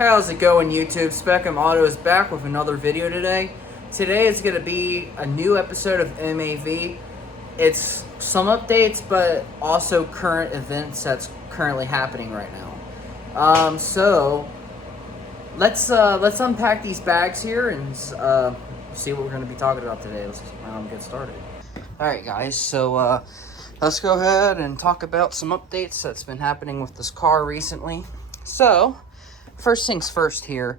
How's it going, YouTube? Specum Auto is back with another video today. Today is going to be a new episode of M.A.V. It's some updates, but also current events that's currently happening right now. So let's unpack these bags here and see what we're going to be talking about today. Let's get started. All right, guys. So let's go ahead and talk about some updates that's been happening with this car recently. So first things first here,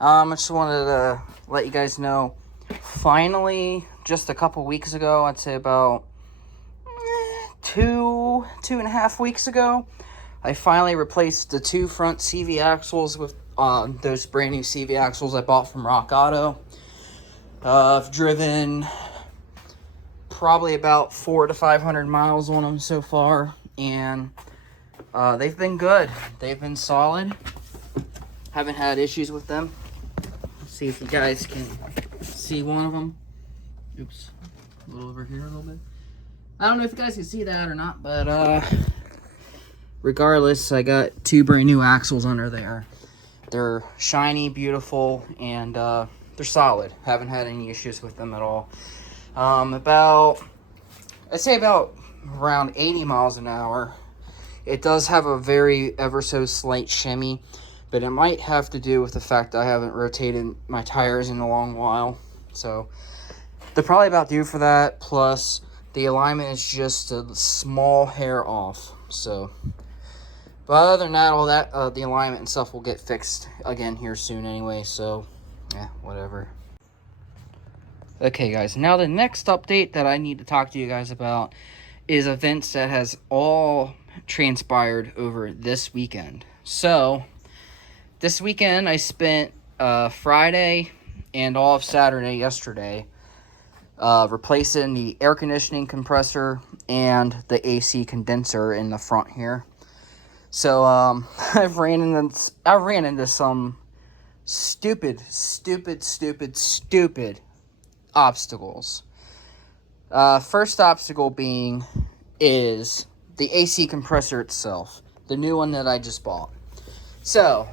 I just wanted to let you guys know, finally, just a couple weeks ago, I'd say about two and a half weeks ago, I finally replaced the two front CV axles with those brand new CV axles I bought from Rock Auto. I've driven probably about 400 to 500 miles on them so far, and they've been good. They've been solid. Haven't had issues with them. Let's see if you guys can see one of them. Oops, a little over here a little bit. I don't know if you guys can see that or not, but regardless, I got two brand new axles under there. They're shiny, beautiful, and they're solid. Haven't had any issues with them at all. I'd say about around 80 miles an hour. It does have a very ever so slight shimmy, but it might have to do with the fact that I haven't rotated my tires in a long while. So they're probably about due for that. Plus, the alignment is just a small hair off. So, but other than that, all that, the alignment and stuff will get fixed again here soon anyway. So, yeah, whatever. Okay, guys. Now the next update that I need to talk to you guys about is events that has all transpired over this weekend. So this weekend, I spent Friday and all of Saturday yesterday replacing the air conditioning compressor and the AC condenser in the front here. So I ran into some stupid obstacles. First obstacle being is the AC compressor itself, the new one that I just bought. So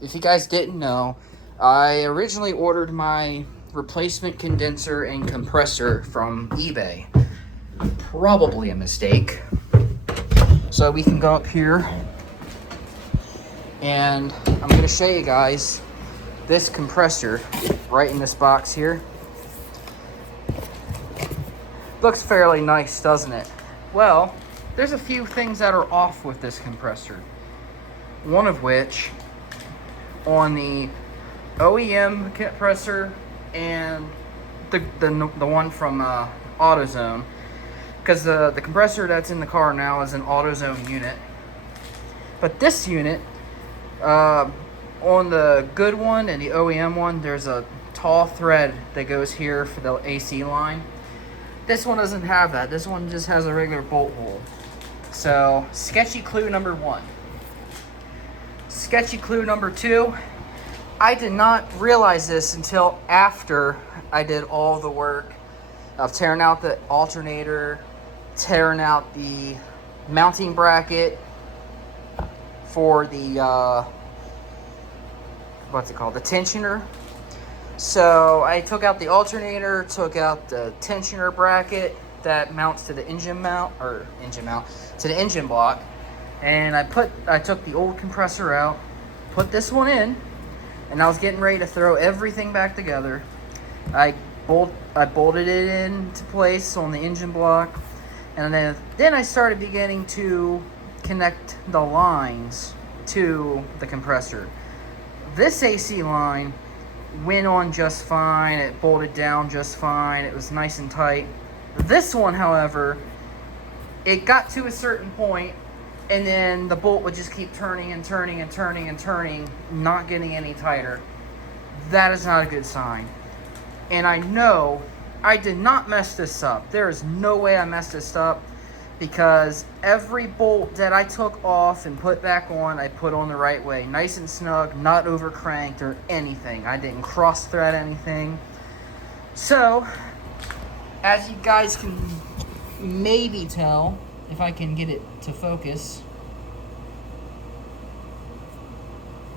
if you guys didn't know, I originally ordered my replacement condenser and compressor from eBay. Probably a mistake. So we can go up here, and I'm going to show you guys this compressor right in this box here. Looks fairly nice, doesn't it? Well, there's a few things that are off with this compressor. One of which, on the OEM compressor and the one from AutoZone, because the compressor that's in the car now is an AutoZone unit. But this unit, on the good one and the OEM one, there's a tall thread that goes here for the AC line. This one doesn't have that. This one just has a regular bolt hole. So, sketchy clue number one. Sketchy clue number two, I did not realize this until after I did all the work of tearing out the alternator, tearing out the mounting bracket for the, what's it called, the tensioner. So I took out the alternator, took out the tensioner bracket that mounts to the engine mount, to the engine block. And I took the old compressor out, put this one in, and I was getting ready to throw everything back together. I bolted it into place on the engine block, and then I started beginning to connect the lines to the compressor. This AC line went on just fine. It bolted down just fine. It was nice and tight. This one, however, it got to a certain point, and then the bolt would just keep turning and turning and turning and turning, not getting any tighter. That is not a good sign. And I know I did not mess this up. There is no way I messed this up, because every bolt that I took off and put back on, I put on the right way. Nice and snug, not over cranked or anything. I didn't cross thread anything. So, as you guys can maybe tell, if I can get it to focus,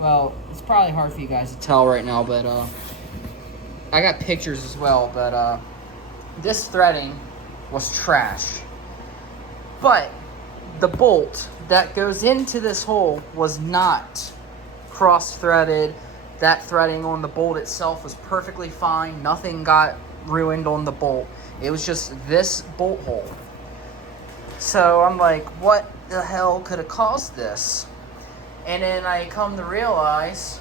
well, it's probably hard for you guys to tell right now, but I got pictures as well, but this threading was trash. But the bolt that goes into this hole was not cross-threaded. That threading on the bolt itself was perfectly fine. Nothing got ruined on the bolt. It was just this bolt hole. So I'm like, what the hell could have caused this? And then I come to realize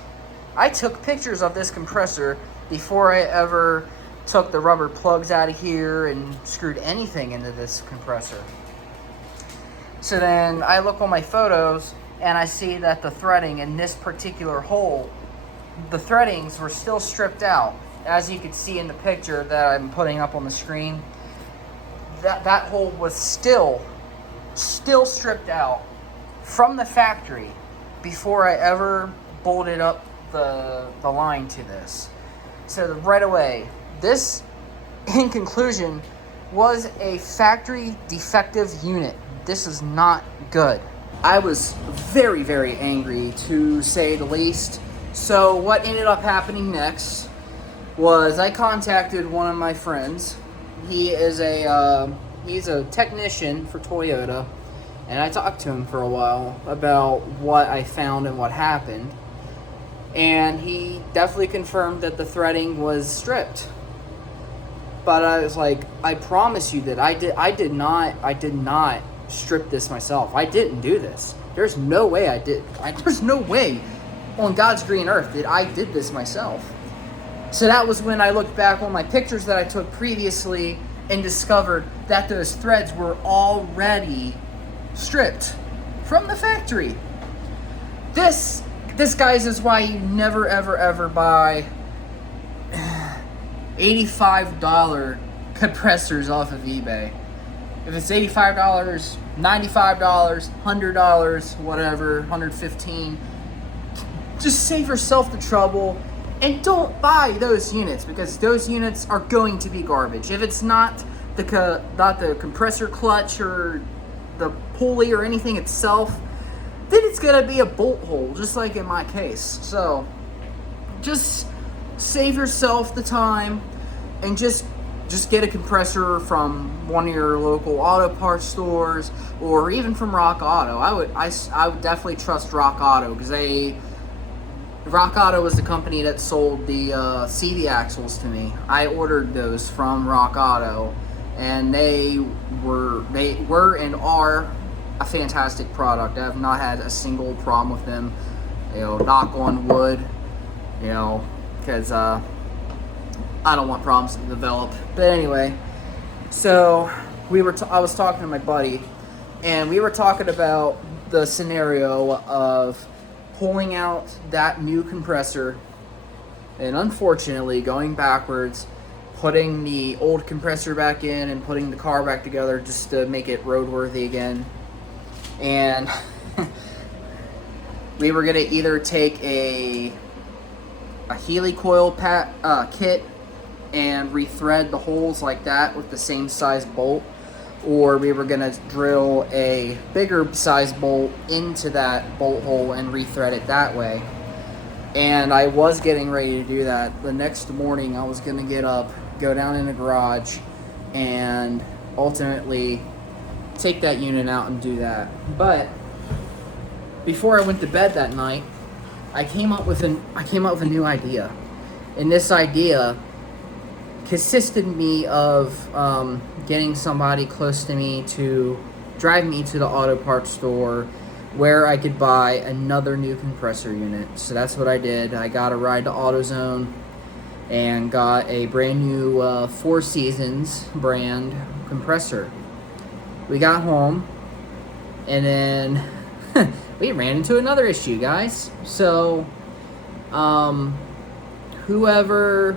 I took pictures of this compressor before I ever took the rubber plugs out of here and screwed anything into this compressor. So then I look on my photos and I see that the threading in this particular hole, the threadings were still stripped out. As you can see in the picture that I'm putting up on the screen, that hole was still stripped out from the factory before I ever bolted up the line to this. So right away, this, in conclusion, was a factory defective unit. This is not good. I was very, very angry, to say the least. So what ended up happening next was I contacted one of my friends. He's a technician for Toyota, and I talked to him for a while about what I found and what happened. And he definitely confirmed that the threading was stripped. But I was like, I promise you that I did not strip this myself. I didn't do this. There's no way I did. There's no way on God's green earth that I did this myself. So that was when I looked back on my pictures that I took previously and discovered that those threads were already stripped from the factory. This, guys, is why you never, ever, ever buy $85 compressors off of eBay. If it's $85, $95, $100, whatever, $115, just save yourself the trouble and don't buy those units, because those units are going to be garbage. If it's not the compressor clutch or the pulley or anything itself, then it's gonna be a bolt hole, just like in my case. So just save yourself the time and just get a compressor from one of your local auto parts stores, or even from Rock Auto. I would definitely trust Rock Auto, because Rock Auto was the company that sold the CV axles to me. I ordered those from Rock Auto, and they were and are a fantastic product. I have not had a single problem with them. Knock on wood, because I don't want problems to develop. But anyway, so I was talking to my buddy, and we were talking about the scenario of pulling out that new compressor and, unfortunately, going backwards, putting the old compressor back in and putting the car back together just to make it roadworthy again. And we were gonna either take a Healy coil kit and rethread the holes like that with the same size bolt, or we were gonna drill a bigger size bolt into that bolt hole and rethread it that way. And I was getting ready to do that. The next morning I was gonna get up, go down in the garage, and ultimately take that unit out and do that. But before I went to bed that night, I came up with a new idea. And this idea consisted me of getting somebody close to me to drive me to the auto parts store where I could buy another new compressor unit. So that's what I did. I got a ride to AutoZone and got a brand new Four Seasons brand compressor. We got home, and then we ran into another issue, guys. So whoever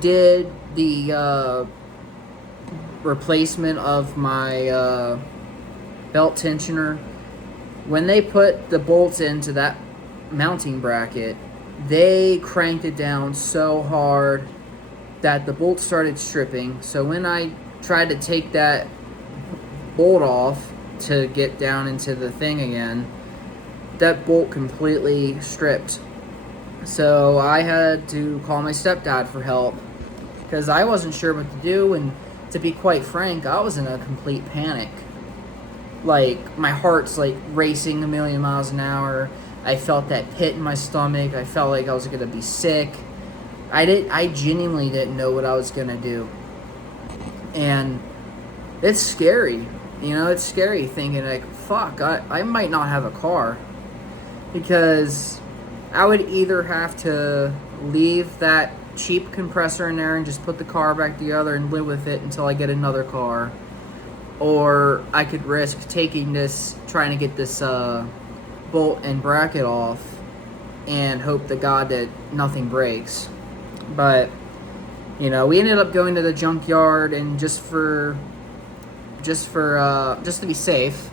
did the replacement of my belt tensioner, when they put the bolts into that mounting bracket, they cranked it down so hard that the bolt started stripping. So when I tried to take that bolt off to get down into the thing again, that bolt completely stripped. So I had to call my stepdad for help because I wasn't sure what to do, and to be quite frank, I was in a complete panic. Like, my heart's like racing a million miles an hour. I felt that pit in my stomach. I felt like I was gonna be sick. I genuinely didn't know what I was gonna do. And it's scary. You know, it's scary thinking like, fuck, I might not have a car. Because I would either have to leave that cheap compressor in there and just put the car back together and live with it until I get another car, or I could risk taking this, trying to get this bolt and bracket off and hope to God that nothing breaks. But you know, we ended up going to the junkyard, and just to be safe,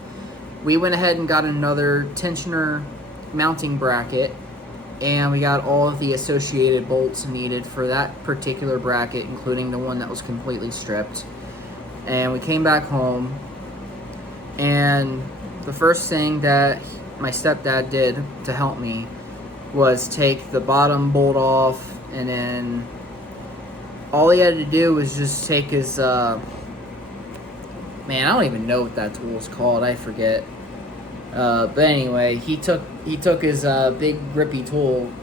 we went ahead and got another tensioner mounting bracket, and we got all of the associated bolts needed for that particular bracket, including the one that was completely stripped. And we came back home, and the first thing that my stepdad did to help me was take the bottom bolt off, and then all he had to do was just take his man, I don't even know what that tool is called, I forget. But anyway, he took his big grippy tool,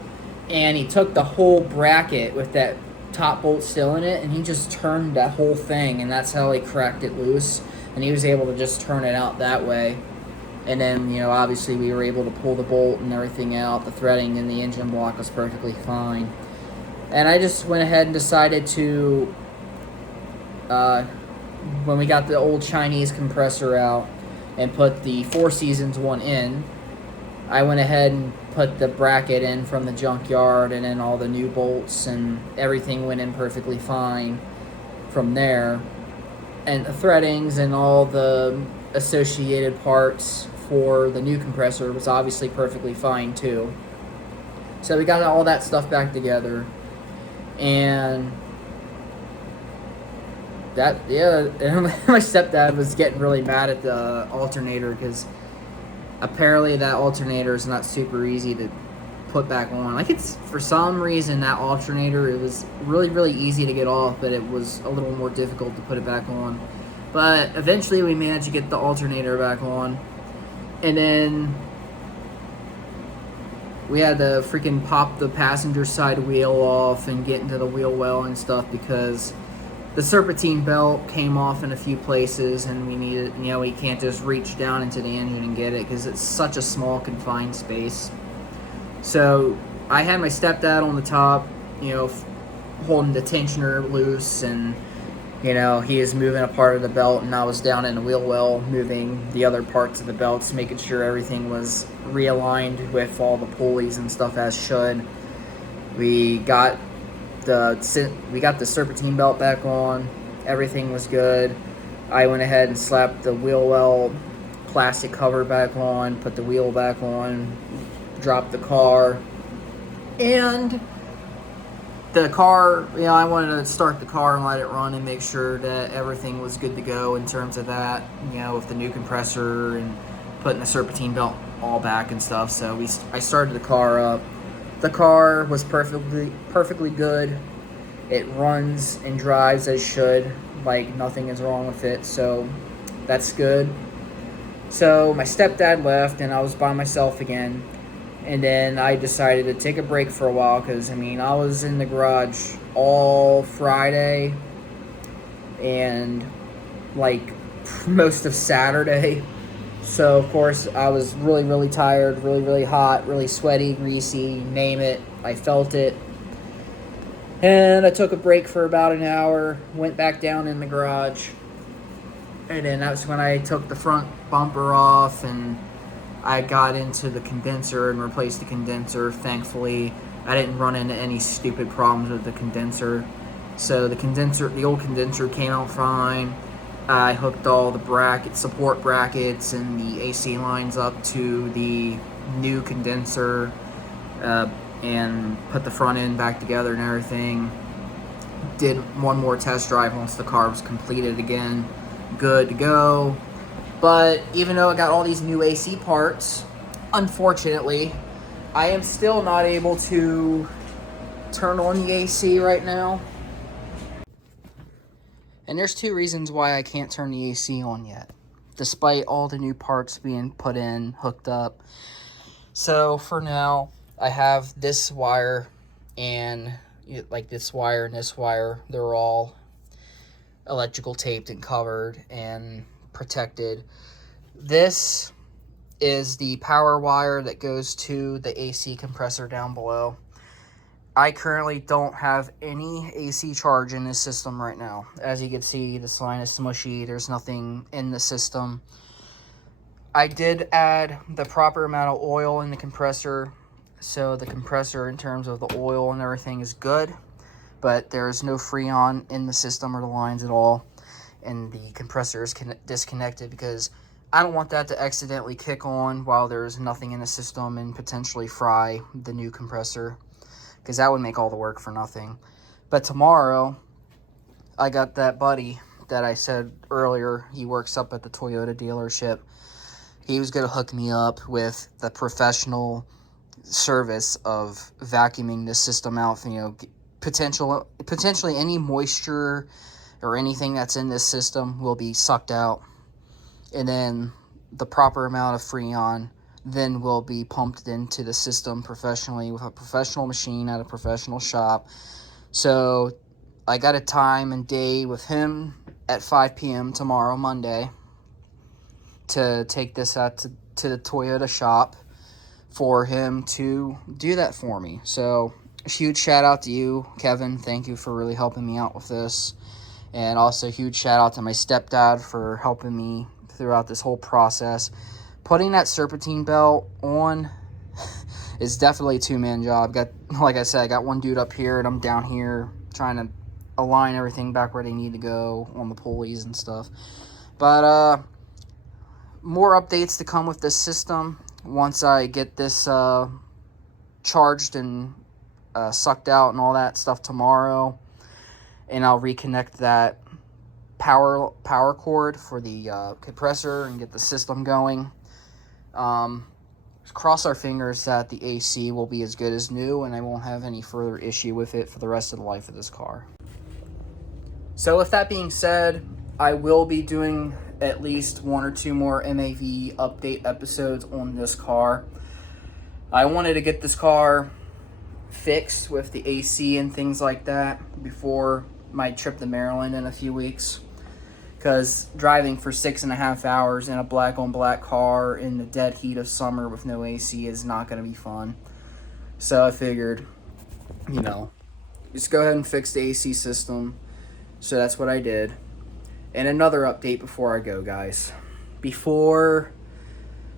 and he took the whole bracket with that top bolt still in it, and he just turned that whole thing, and that's how he cracked it loose. And he was able to just turn it out that way. And then, you know, obviously we were able to pull the bolt and everything out. The threading in the engine block was perfectly fine. And I just went ahead and decided to, when we got the old Chinese compressor out and put the Four Seasons one in, I went ahead and put the bracket in from the junkyard, and then all the new bolts and everything went in perfectly fine from there. And the threadings and all the associated parts for the new compressor was obviously perfectly fine too. So we got all that stuff back together, and that, yeah, my stepdad was getting really mad at the alternator because apparently that alternator is not super easy to put back on. Like, it's, for some reason, that alternator, it was really, really easy to get off, but it was a little more difficult to put it back on. But eventually we managed to get the alternator back on, and then we had to freaking pop the passenger side wheel off and get into the wheel well and stuff because the serpentine belt came off in a few places, and we needed, you know, we can't just reach down into the engine and get it because it's such a small confined space. So I had my stepdad on the top, you know, holding the tensioner loose, and you know, he is moving a part of the belt, and I was down in the wheel well moving the other parts of the belts, making sure everything was realigned with all the pulleys and stuff as should. We got the serpentine belt back on. Everything was good. I went ahead and slapped the wheel well plastic cover back on, put the wheel back on, dropped the car, and the car, you know, I wanted to start the car and let it run and make sure that everything was good to go in terms of that, you know, with the new compressor and putting the serpentine belt all back and stuff. So I started the car up. The car was perfectly good. It runs and drives as should, like nothing is wrong with it, so that's good. So my stepdad left, and I was by myself again. And then I decided to take a break for a while because, I mean, I was in the garage all Friday and, like, most of Saturday. So, of course, I was really, really tired, really, really hot, really sweaty, greasy, name it. I felt it. And I took a break for about an hour, went back down in the garage. And then that's when I took the front bumper off, and I got into the condenser and replaced the condenser. Thankfully, I didn't run into any stupid problems with the condenser. So the old condenser came out fine. I hooked all the support brackets and the AC lines up to the new condenser, and put the front end back together and everything. Did one more test drive once the car was completed again. Good to go. But even though I got all these new AC parts, unfortunately, I am still not able to turn on the AC right now. And there's two reasons why I can't turn the AC on yet, despite all the new parts being put in, hooked up. So for now, I have this wire and like this wire and this wire. They're all electrical taped and covered and protected. This is the power wire that goes to the AC compressor down below. I currently don't have any AC charge in this system right now. As you can see, this line is smushy. There's nothing in the system. I did add the proper amount of oil in the compressor, so the compressor in terms of the oil and everything is good, but there's no Freon in the system or the lines at all, and the compressor is disconnected because I don't want that to accidentally kick on while there's nothing in the system and potentially fry the new compressor, because that would make all the work for nothing. But tomorrow, I got that buddy that I said earlier, he works up at the Toyota dealership. He was going to hook me up with the professional service of vacuuming this system out, potentially any moisture or anything that's in this system will be sucked out, and then the proper amount of Freon then will be pumped into the system professionally with a professional machine at a professional shop. So I got a time and day with him at 5 p.m. tomorrow, Monday, to take this out to the Toyota shop for him to do that for me. So a huge shout out to you, Kevin. Thank you for really helping me out with this. And also a huge shout out to my stepdad for helping me throughout this whole process. Putting that serpentine belt on is definitely a two-man job. Like I said, I got one dude up here and I'm down here trying to align everything back where they need to go on the pulleys and stuff. But more updates to come with this system once I get this charged and sucked out and all that stuff tomorrow. And I'll reconnect that power cord for the compressor and get the system going. Cross our fingers that the AC will be as good as new and I won't have any further issue with it for the rest of the life of this car. So with that being said, I will be doing at least one or two more M.A.V. update episodes on this car. I wanted to get this car fixed with the AC and things like that before my trip to Maryland in a few weeks, because driving for 6.5 hours in a black on black car in the dead heat of summer with no AC is not going to be fun. So I figured, just go ahead and fix the AC system. So that's what I did. And another update before I go, guys. Before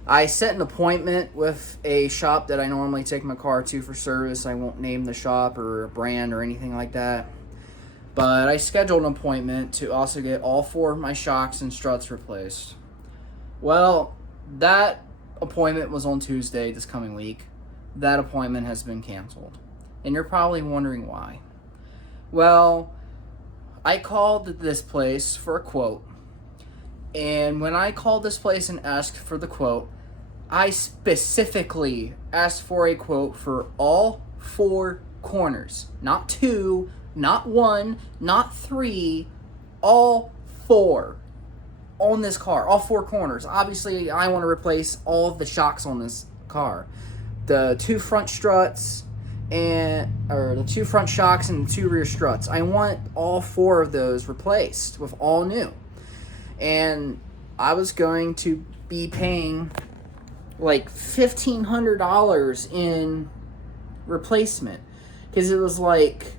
I set an appointment with a shop that I normally take my car to for service. I won't name the shop or a brand or anything like that. But I scheduled an appointment to also get all 4 of my shocks and struts replaced. Well, that appointment was on Tuesday this coming week. That appointment has been canceled. And you're probably wondering why. Well, I called this place for a quote. And when I called this place and asked for the quote, I specifically asked for a quote for all 4 corners. Not 2, not 1, not 3, all 4 on this car. All 4 corners. Obviously, I want to replace all of the shocks on this car. The 2 front struts, the 2 front shocks and the 2 rear struts. I want all 4 of those replaced with all new. And I was going to be paying like $1,500 in replacement, because it was like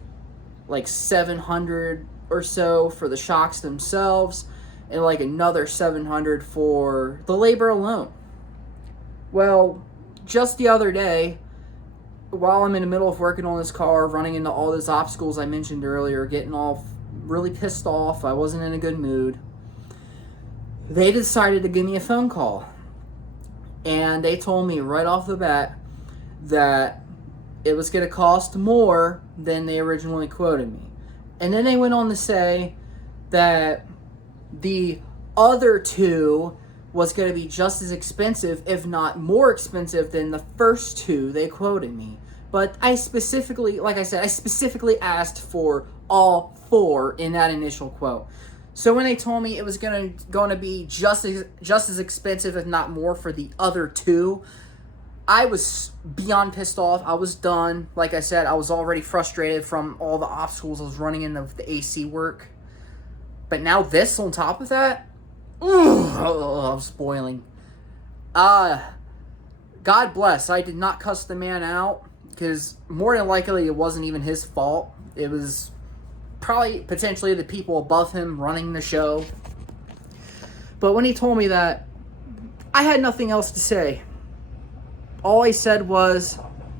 $700 or so for the shocks themselves and like another $700 for the labor alone. Well, just the other day, while I'm in the middle of working on this car, running into all those obstacles I mentioned earlier, getting all really pissed off, I wasn't in a good mood, they decided to give me a phone call. And they told me right off the bat that it was going to cost more than they originally quoted me. And then they went on to say that the other 2 was going to be just as expensive, if not more expensive, than the first two they quoted me. But I specifically, like I said, I specifically asked for all four in that initial quote. So when they told me it was going to be just as expensive, if not more, for the other two, I was beyond pissed off. I was done. Like I said, I was already frustrated from all the obstacles I was running into the AC work. But now this on top of that, I'm spoiling. God bless. I did not cuss the man out, because more than likely it wasn't even his fault. It was probably potentially the people above him running the show. But when he told me that, I had nothing else to say. All I said was,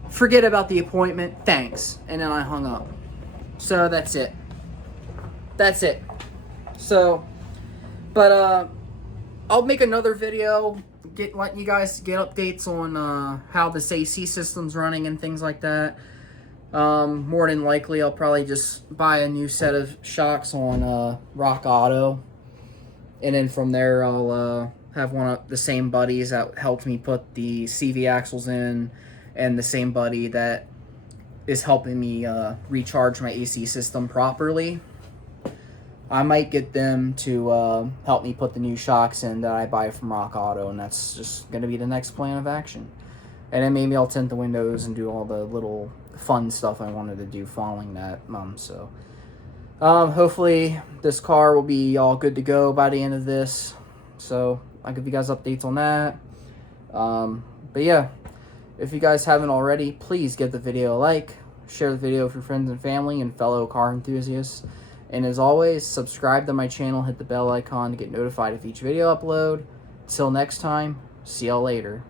forget about the appointment, thanks. And then I hung up. So that's it. That's it. So, but I'll make another video, letting you guys get updates on how this AC system's running and things like that. More than likely, I'll probably just buy a new set of shocks on Rock Auto, and then from there I'll have one of the same buddies that helped me put the CV axles in, and the same buddy that is helping me recharge my AC system properly. I might get them to help me put the new shocks in that I buy from Rock Auto, and that's just going to be the next plan of action. And then maybe I'll tint the windows and do all the little fun stuff I wanted to do following that. So hopefully this car will be all good to go by the end of this. So I'll give you guys updates on that. But yeah, if you guys haven't already, please give the video a like, share the video with your friends and family and fellow car enthusiasts. And as always, subscribe to my channel, hit the bell icon to get notified of each video upload. Till next time, see y'all later.